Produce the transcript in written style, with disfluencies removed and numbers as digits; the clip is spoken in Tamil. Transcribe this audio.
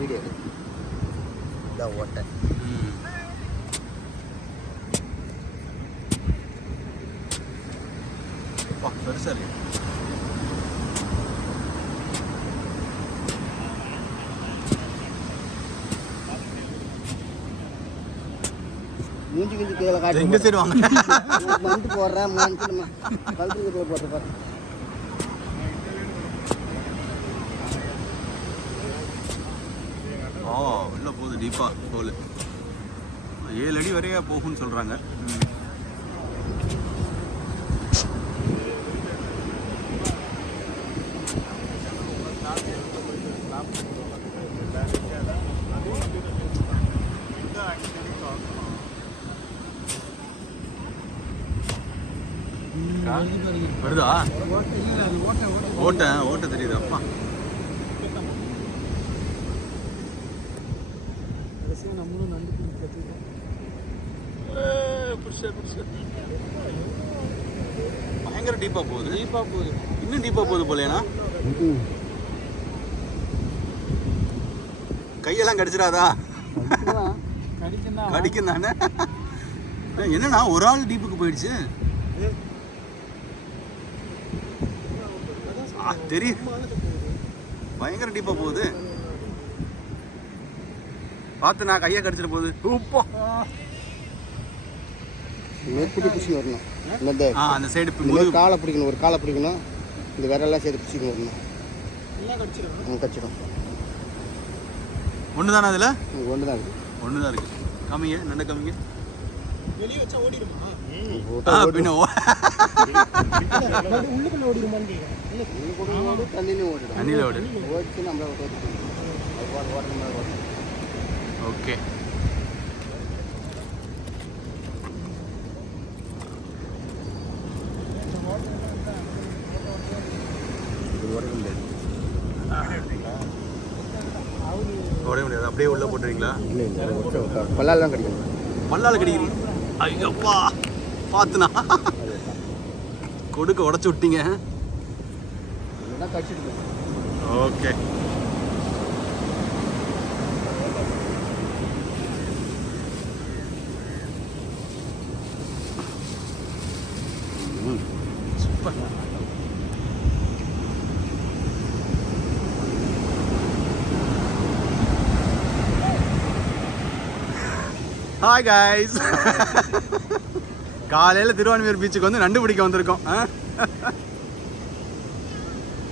வீடியோ இதான் ஓட்டை. பெருசாக இருக்கு. மூஞ்சி கிஞ்சி கீழே காட்டி எங்கே சைடு வாங்க வந்து போடுறேன் கழுத்து போடுறேன். உள்ள போகுது டீப்பாக ஹோல் 7 அடி வரையா போகும்னு சொல்கிறாங்க. வருதா ஓட்ட ஓட்ட தெரியுது அப்பா. பயங்கர டீப்பா போகுது இன்னும் டீப்பா போகுது போலேனா. கையெல்லாம் கடிச்சிடாதா? கடிக்கும் தானே. என்னன்னா ஒரு ஆள் டீப்புக்கு போயிடுச்சு தெரியும். பயங்கர டீப்பா போகுது. பார்த்து நான் கையை கடிச்சிட்டு போகுது. உப்பா மேற்பிடி பிடிச்சி வரணும். இந்த அந்த சைடு காலை பிடிக்கணும். ஒரு காலை பிடிக்கணும். இந்த விரலாம் சேர்த்து பிடிச்சிக்கணும் வரணும். கச்சிடும். ஒன்று தானே அதில்? ஒன்று தான் இருக்குது. ஒன்று தான் இருக்குது. காமிங்க நண்டை காமிங்க. வெளியே வச்சா ஓடிடுமா? பின்ன தண்ணியில் ஓடு. ஓகே ஓட முடியாது. அப்படியே உள்ள போட்டுறீங்களா? பல்லால் தான் கிடைக்கும். பல்லால் கிடைக்கிறீங்க? ஐயப்பா பார்த்துனா கொடுக்க உடச்சி விட்டீங்க. Okay super. ஹாய் கைஸ், காலையில் திருவான்மியூர் பீச்சுக்கு வந்து நண்டு பிடிக்க வந்திருக்கோம்.